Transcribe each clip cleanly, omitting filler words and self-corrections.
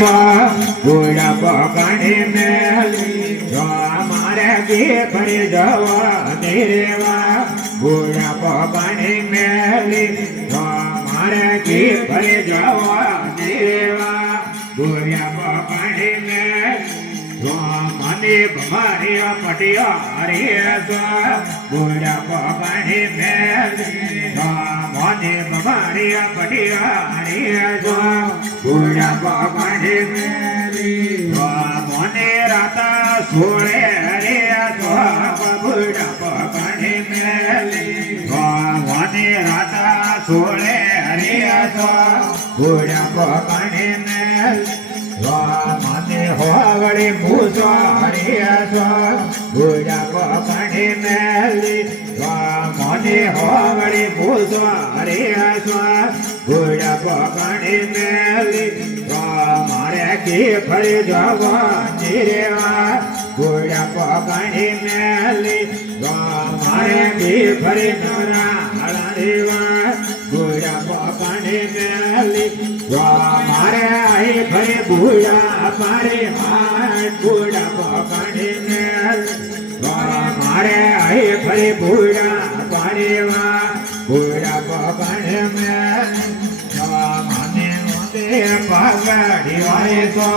सो बुढ़ा पकड़े मेली मारे की पर जवानी रेवा बुढ़ा पकड़े मेली मारे की पर जवानी रेवा बुढ़ा पकड़े मेली मने भमारी पटिया रे बुढ़ा पकड़े मेली मने भमारी पटिया रे बुढ़ा पकड़े मेली मने राता सोड़े रे बुढ़ा पकड़े मेली मने राता सोड़े रे बुढ़ा पकड़े मेली मने होवड़ी मुसवारी बुढ़ा पकड़े मेली मने होवड़ी मुसवारी बुढ़ा पकड़े मेली मारे की फर जवानी रेवा बुढ़ा पकड़े मेली मारे की फर नरा रेवा बुढ़ा पकड़े मेली मारे आई भरे बुढ़ा मारे हाथ बुढ़ा पकड़े मारे आई भरे बुढ़ा पारे बुढ़ा पकड़े मने मोदे पकड़ी वाले तो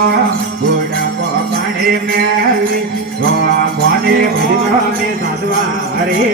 बुढ़ा पकड़े मेली मने भजवा में सदवा रे